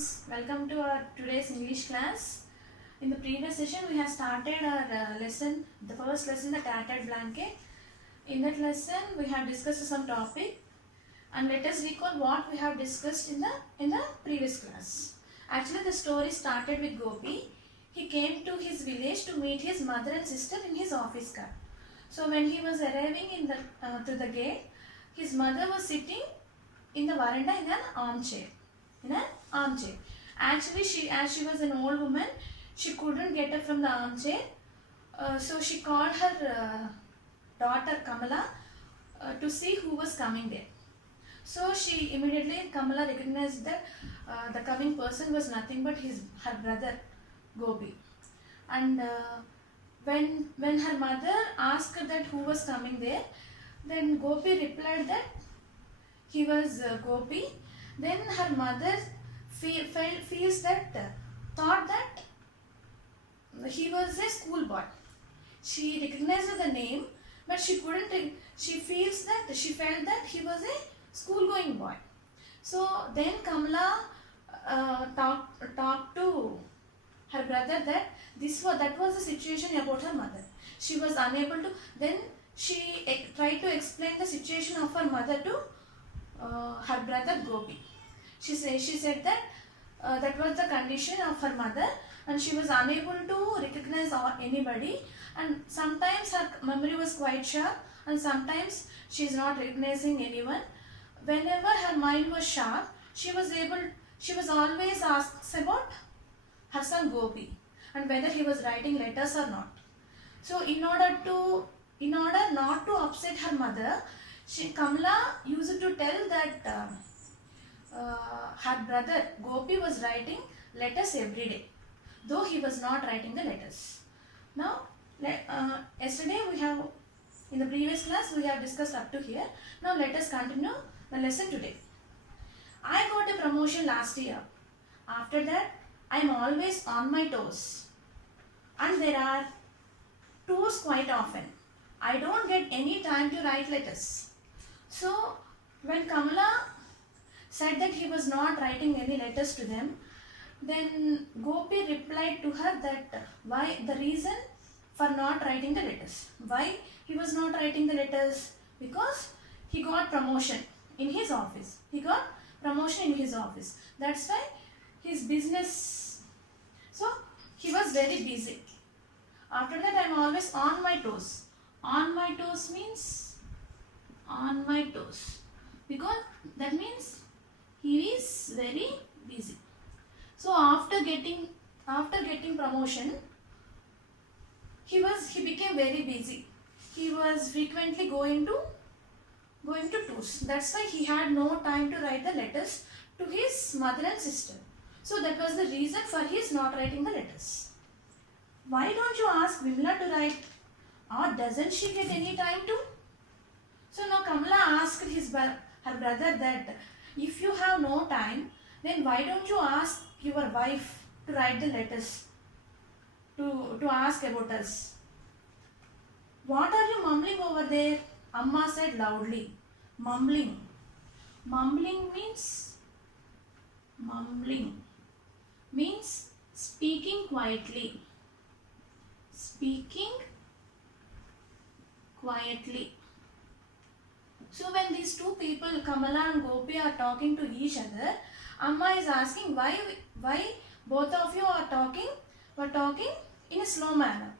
students, welcome to our today's English class. In the previous session we have started our lesson, the first lesson, the tattered blanket. In that lesson we have discussed some topic and let us recall what we have discussed in the previous class. Actually the story started with Gopi. He came to his village to meet his mother and sister in his office car. So when he was arriving to the gate, his mother was sitting in the veranda in an armchair. Actually, as she was an old woman, she couldn't get up from the armchair. So she called her daughter Kamala to see who was coming there. So she immediately, Kamala recognized that the coming person was nothing but her brother Gopi. And when her mother asked her that who was coming there, then Gopi replied that he was Gopi. Then her mother thought that he was a schoolboy. She recognized the name, but she couldn't. She felt that he was a school-going boy. So then Kamala talked to her brother that that was the situation about her mother. She was unable to. Then she tried to explain the situation of her mother to her brother Gopi. She said that that was the condition of her mother and she was unable to recognize anybody, and sometimes her memory was quite sharp and sometimes she is not recognizing anyone. Whenever her mind was sharp, she was always asked about her son Gopi and whether he was writing letters or not. So in order not to upset her mother, Kamala used to tell that her brother Gopi was writing letters every day, though he was not writing the letters. Now, yesterday in the previous class we have discussed up to here. Now let us continue the lesson today. I got a promotion last year. After that, I am always on my toes. And there are tours quite often. I don't get any time to write letters. So, when Kamala said that he was not writing any letters to them, then Gopi replied to her that why the reason for not writing the letters. Why he was not writing the letters? Because he got promotion in his office. That's why his business. So he was very busy. After that, I am always on my toes. On my toes means on my toes, because that means he is very busy. So after getting promotion, he became very busy. He was frequently going to tours. That's why he had no time to write the letters to his mother and sister. So that was the reason for his not writing the letters. Why don't you ask Vimla to write? Or doesn't she get any time to? So now Kamala asked her brother that if you have no time, then why don't you ask your wife to write the letters to ask about us? What are you mumbling over there? Amma said loudly. Mumbling. Mumbling means speaking quietly. Speaking quietly. So when these two people, Kamala and Gopi, are talking to each other, Amma is asking why both of you were talking in a slow manner.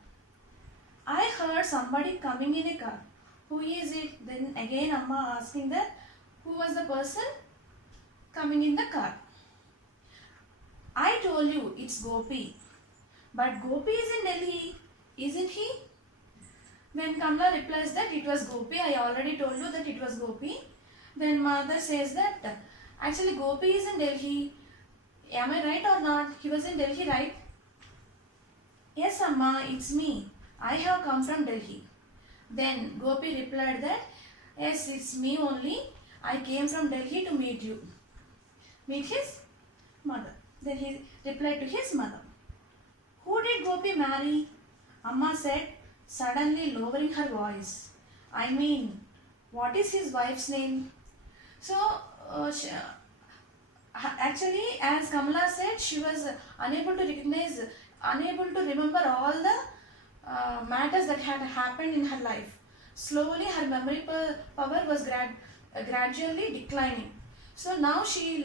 I heard somebody coming in a car. Who is it? Then again Amma asking that who was the person coming in the car. I told you it's Gopi. But Gopi is in Delhi, isn't he? When Kamala replies that it was Gopi, I already told you that it was Gopi. Then mother says that actually Gopi is in Delhi. Am I right or not? He was in Delhi, right? Yes, Amma, it's me. I have come from Delhi. Then Gopi replied that yes, it's me only. I came from Delhi to meet you. Meet his mother. Then he replied to his mother. Who did Gopi marry? Amma said, suddenly lowering her voice. I mean, what is his wife's name? So Actually, as Kamala said, she was unable to recognize, unable to remember all the matters that had happened in her life. Slowly, her memory power was gradually declining. So now she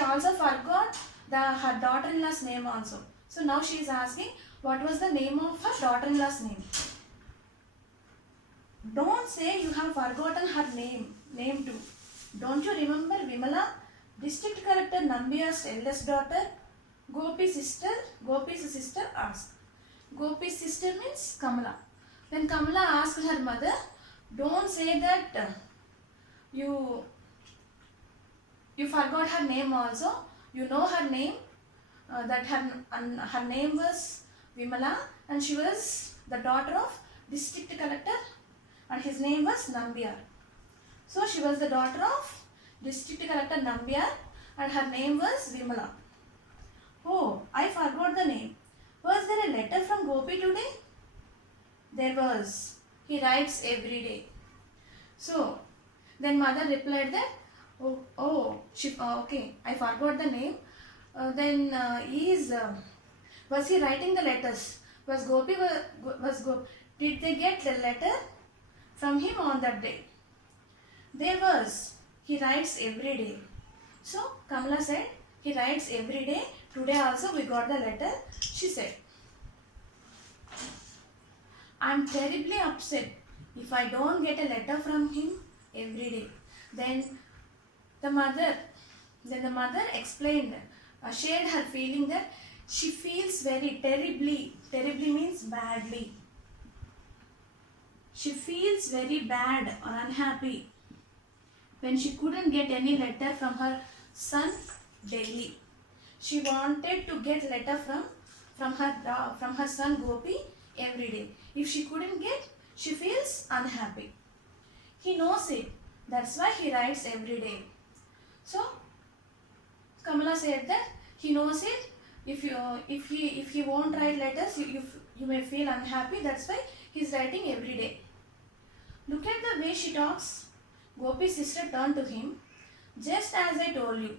also forgot her daughter-in-law's name also. So now she is asking, what was the name of her daughter-in-law's name? Don't say you have forgotten her name too. Don't you remember Vimala, district collector Nambiar's eldest daughter? Gopi's sister asked. Gopi's sister means Kamala. Then Kamala asked her mother, don't say that you forgot her name also. You know her name, that her name was Vimala, and she was the daughter of district collector, and his name was Nambiar. So she was the daughter of district collector Nambiar, and her name was Vimala. Oh, I forgot the name. Was there a letter from Gopi today? There was. He writes every day. So then mother replied that, okay, I forgot the name. Was he writing the letters? Did they get the letter from him on that day? There was. He writes every day. So Kamala said, he writes every day. Today also we got the letter. She said, I am terribly upset if I don't get a letter from him every day. Then the mother explained, shared her feeling that she feels very terribly means badly. She feels very bad or unhappy when she couldn't get any letter from her son daily. She wanted to get letter from her son Gopi every day. If she couldn't get, she feels unhappy. He knows it. That's why he writes every day. So Kamala said that he knows it. If he won't write letters, you may feel unhappy. That's why he's writing every day. Look at the way she talks. Gopi's sister turned to him. Just as I told you,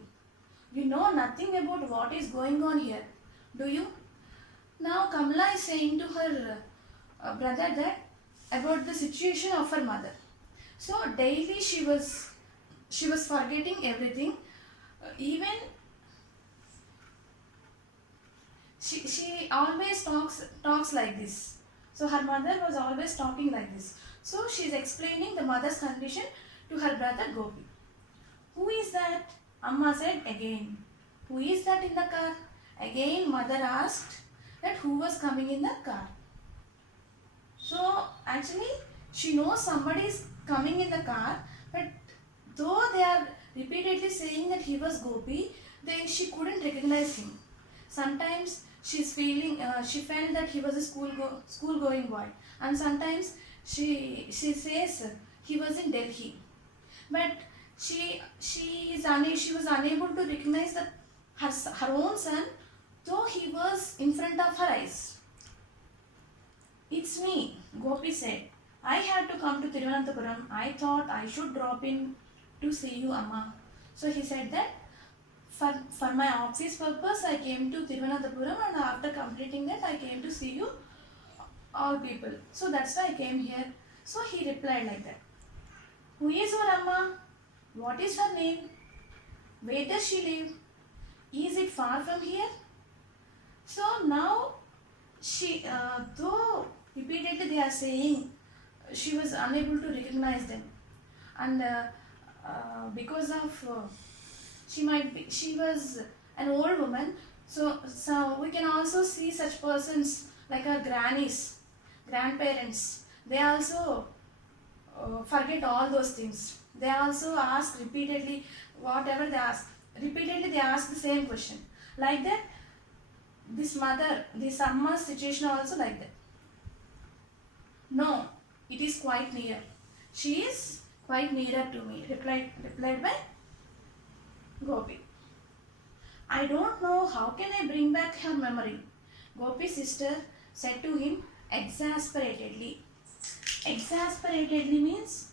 you know nothing about what is going on here, do you? Now Kamala is saying to her brother that about the situation of her mother. So daily she was forgetting everything. Even she always talks like this. So her mother was always talking like this. So she is explaining the mother's condition to her brother Gopi. Who is that? Amma said again. Who is that in the car? Again mother asked that who was coming in the car. So actually she knows somebody is coming in the car, but though they are repeatedly saying that he was Gopi, she couldn't recognize him. Sometimes she felt that he was a school going boy, and sometimes she says he was in Delhi, but she was unable to recognize that her own son, though he was in front of her eyes. It's me, Gopi said. I had to come to Thiruvananthapuram. I thought I should drop in to see you, Amma. So he said that for my office purpose I came to Thiruvananthapuram, and after completing that I came to see you all people. So that's why I came here. So he replied like that. Who is your Amma? What is her name? Where does she live? Is it far from here? So now she, though repeatedly they are saying, she was unable to recognize them, and because of she was an old woman. So we can also see such persons like our grannies, grandparents. They also forget all those things. They also ask repeatedly whatever they ask. Repeatedly they ask the same question. Like that, this Amma's situation also like that. No, it is quite near. She is quite nearer to me, replied by Gopi. I don't know how can I bring back her memory, Gopi's sister said to him exasperatedly. Exasperatedly means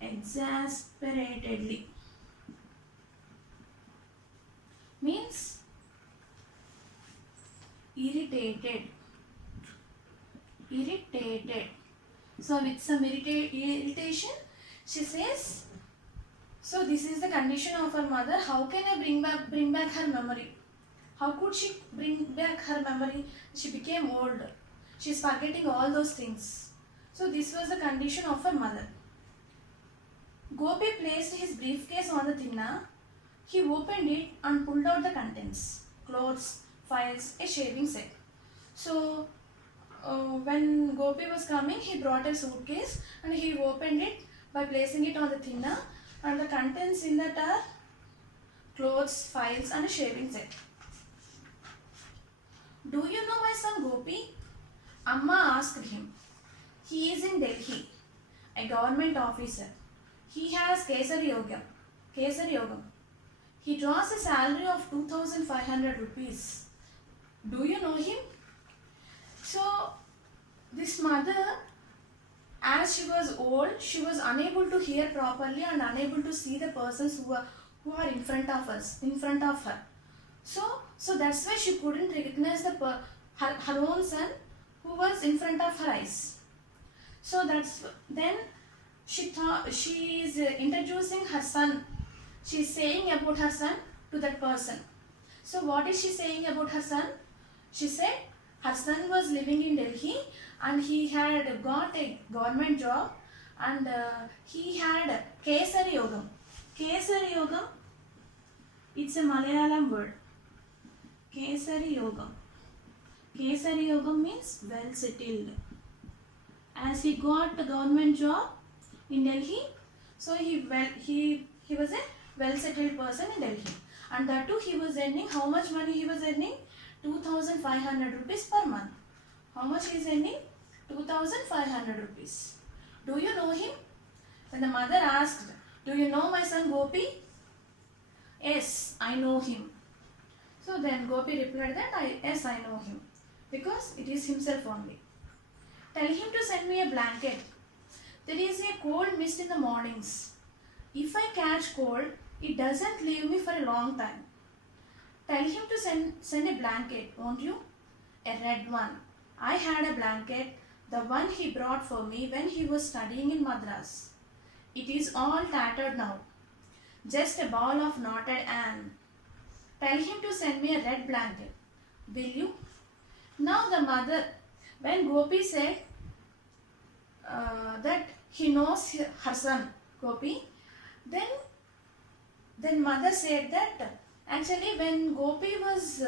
exasperatedly. irritated. So with some irritation, she says, so this is the condition of her mother. How can I bring back her memory? How could she bring back her memory? She became old. She's forgetting all those things. So this was the condition of her mother. Gopi placed his briefcase on the tinna. He opened it and pulled out the contents: clothes, files, a shaving set. So when Gopi was coming, he brought a suitcase and he opened it by placing it on the tinna, and the contents in that are clothes, files and a shaving set. Do you know my son Gopi? Amma asked him. He is in Delhi, a government officer. He has Kesari Yogam. He draws a salary of 2,500 rupees. Do you know him? So, this mother, as she was old, she was unable to hear properly and unable to see the persons who are in front of her. So that's why she couldn't recognize her own son who was in front of her eyes. So then she is introducing her son. She is saying about her son to that person. So what is she saying about her son? She said her son was living in Delhi and he had got a government job, and he had Kesari Yogam. Kesari Yogam, it's a Malayalam word. Kesari Yogam. Kesari Yogam means well settled. As he got the government job in Delhi, so he was a well settled person in Delhi, and that too he was earning, how much money he was earning? 2,500 rupees per month. How much he is earning? 2,500 rupees. Do you know him? When the mother asked, do you know my son Gopi? Yes, I know him. So then Gopi replied that yes, I know him, because it is himself only. Tell him to send me a blanket. There is a cold mist in the mornings. If I catch cold, it doesn't leave me for a long time. Tell him to send a blanket, won't you? A red one. I had a blanket, the one he brought for me when he was studying in Madras. It is all tattered now. Just a ball of knotted yarn. Tell him to send me a red blanket. Will you? Now the mother, when Gopi said that he knows her son Gopi, then mother said that actually when Gopi was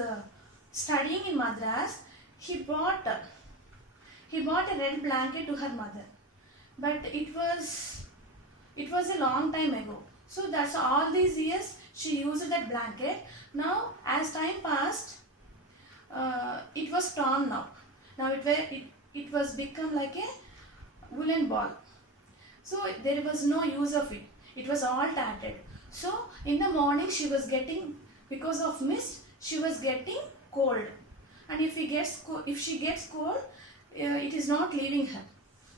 studying in Madras, he bought a red blanket to her mother, but it was a long time ago. So that's all these years she used that blanket. Now as time passed, it was torn now. Now it was become like a woolen ball. So there was no use of it. It was all tattered. So in the morning she was getting, because of mist, she was getting cold. And if she gets cold, it is not leaving her.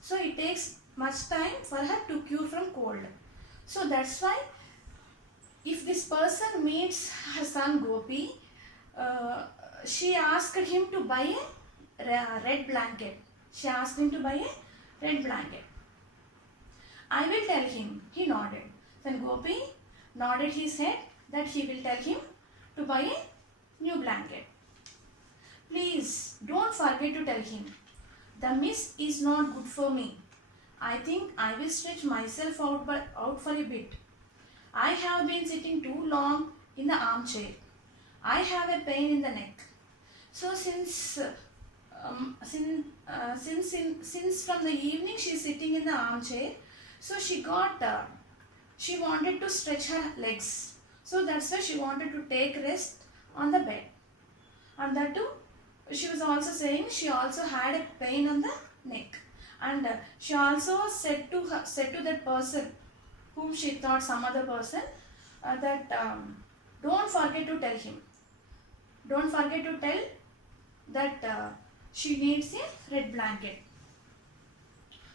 So it takes much time for her to cure from cold. So that's why if this person meets her son Gopi, she asked him to buy a red blanket. She asked him to buy a red blanket. I will tell him. He nodded. Then Gopi nodded his head that he will tell him to buy a new blanket. Please don't forget to tell him. The mist is not good for me. I think I will stretch myself out for a bit. I have been sitting too long in the armchair. I have a pain in the neck. So since from the evening she is sitting in the armchair, so she wanted to stretch her legs. So that's why she wanted to take rest on the bed. And that too, she was also saying she also had a pain on the neck. And she also said to that person, whom she thought some other person, that don't forget to tell him. Don't forget to tell that she needs a red blanket.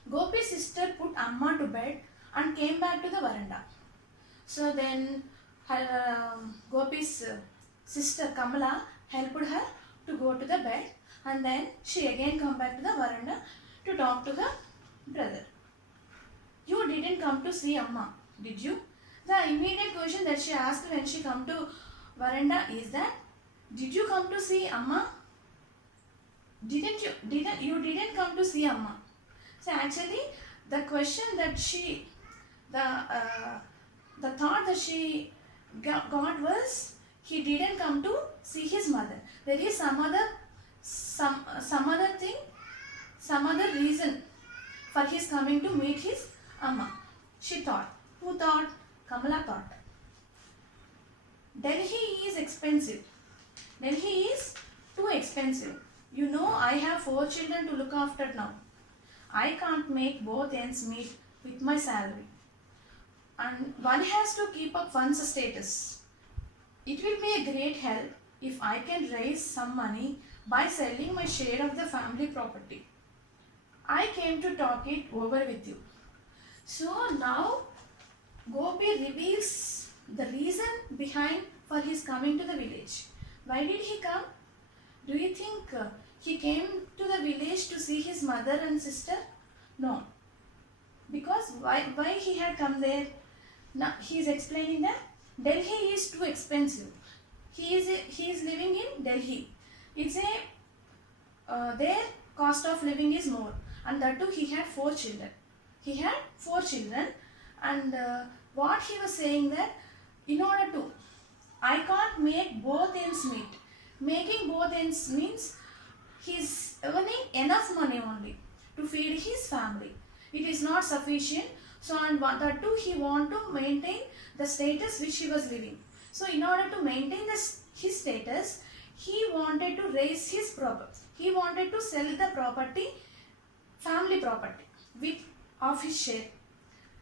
Gopi's sister put Amma to bed and came back to the veranda. So then her Gopi's sister Kamala helped her to go to the bed, and then she again come back to the veranda to talk to her brother. You didn't come to see Amma, did you? The immediate question that she asked when she come to veranda is that, did you come to see Amma? You didn't come to see Amma. So actually the question that she, the thought that she got was, he didn't come to see his mother. There is some other thing, some other reason for his coming to meet his Amma. She thought. Who thought? Kamala thought. Delhi is expensive. Delhi is too expensive. You know, I have 4 children to look after now. I can't make both ends meet with my salary. And one has to keep up one's status. It will be a great help if I can raise some money by selling my share of the family property. I came to talk it over with you. So now Gopi reveals the reason behind for his coming to the village. Why did he come? Do you think he came to the village to see his mother and sister? No. Because why he had come there? Now he is explaining that Delhi is too expensive. He is living in Delhi. It's their cost of living is more, and that too he had 4 children. He had 4 children, and what he was saying that, in order to, I can't make both ends meet. Making both ends means he's earning enough money only to feed his family. It is not sufficient. So, and that too he want to maintain the status which he was living. So in order to maintain his status, he wanted to raise his property. He wanted to sell the property, family property, of his share.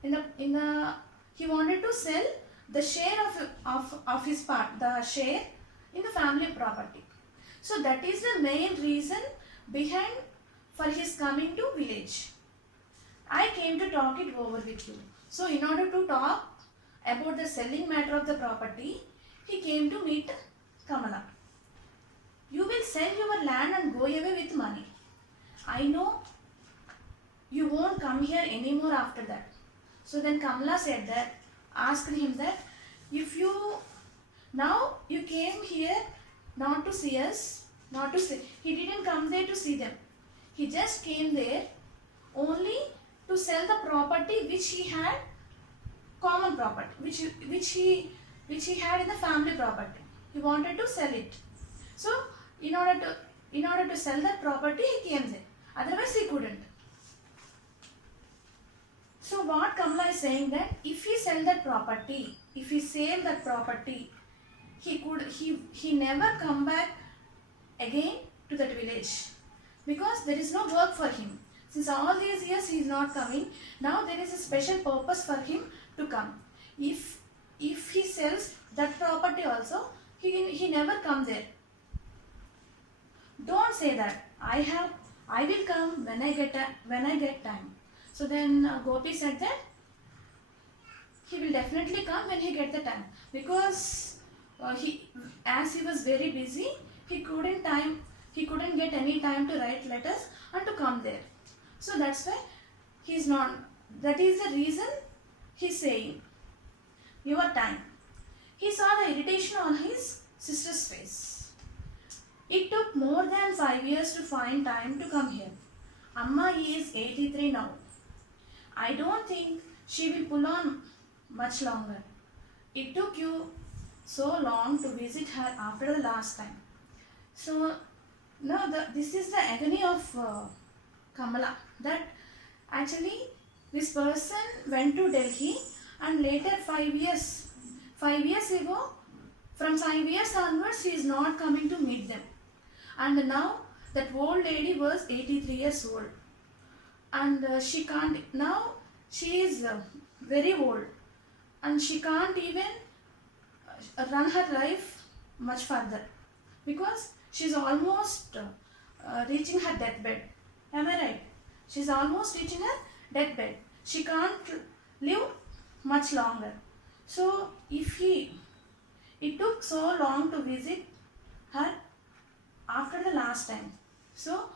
He wanted to sell the share of his part, the share in the family property. So that is the main reason behind for his coming to village. I came to talk it over with you. So in order to talk about the selling matter of the property, he came to meet Kamala. You will sell your land and go away with money. I know you won't come here anymore after that. So then Kamala said that, asked him that, if you, now you came here not to see us, he didn't come there to see them. He just came there only to sell the property which he had, common property, which he had in the family property. He wanted to sell it. So in order to sell that property, he came there. Otherwise he couldn't. So what Kamala is saying that, if he sell that property, if he sell that property, he never come back again to that village, because there is no work for him. Since all these years he is not coming, now there is a special purpose for him to come. If he sells that property also, he never come there. Don't say that. I will come when I get time. So then Gopi said that he will definitely come when he get the time, because as he was very busy, he couldn't get any time to write letters and to come there. So that's why he's not. That is the reason he's saying your time. He saw the irritation on his sister's face. It took more than 5 years to find time to come here. Amma is 83 now. I don't think she will pull on much longer. It took you so long to visit her after the last time. So now this is the agony of Kamala, that actually this person went to Delhi, and later 5 years ago, from 5 years onwards, he is not coming to meet them. And now that old lady was 83 years old, and she can't, now she is very old, and she can't even run her life much further, because she is almost reaching her deathbed. Am I right? She is almost reaching her deathbed. She can't live much longer. So it took so long to visit her after last time. So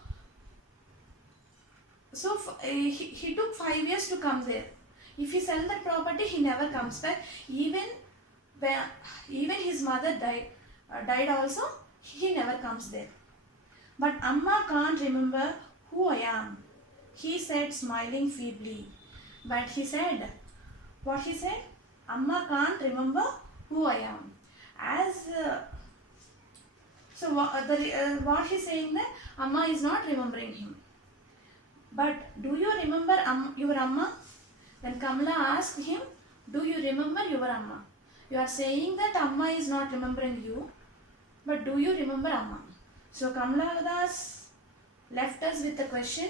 he took 5 years to come there. If he sell that property, he never comes back. Even his mother died also, he never comes there. But Amma can't remember who I am, he said, smiling feebly. But he said, what he said? Amma can't remember who I am. As what he's saying that Amma is not remembering him. But do you remember your Amma? When Kamala asked him, do you remember your Amma? You are saying that Amma is not remembering you, but do you remember Amma? So Kamala Das left us with the question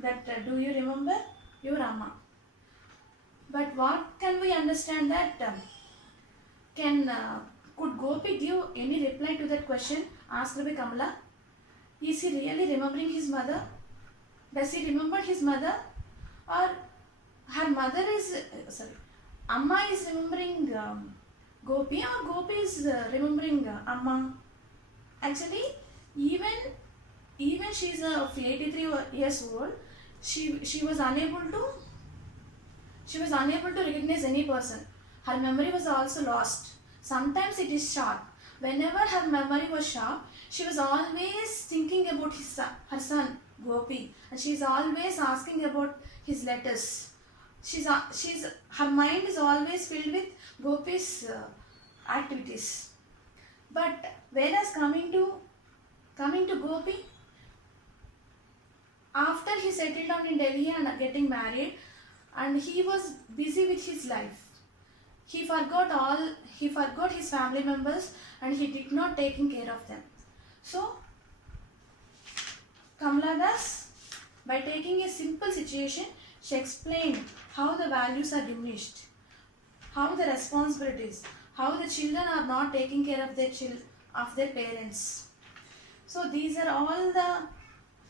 that do you remember your Amma? But what can we understand that could Gopi give any reply to that question asked by Kamala? Is he really remembering his mother? Does he remember his mother? Or her mother is, Amma is remembering Gopi, or Gopi is remembering Amma? Actually, even she is 83 years old, she was unable to recognize any person. Her memory was also lost. Sometimes it is sharp. Whenever her memory was sharp, she was always thinking about her son Gopi, and she is always asking about his letters. Her mind is always filled with Gopi's activities. But whereas coming to Gopi, after he settled down in Delhi and getting married, and he was busy with his life, he forgot his family members, and he did not taking care of them. So Kamala Das, by taking a simple situation, she explained how the values are diminished, how the responsibilities, how the children are not taking care of their parents. So these are all the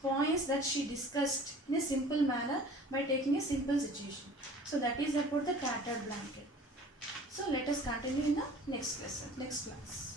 points that she discussed in a simple manner by taking a simple situation. So that is about the tattered blanket. So let us continue in the next class.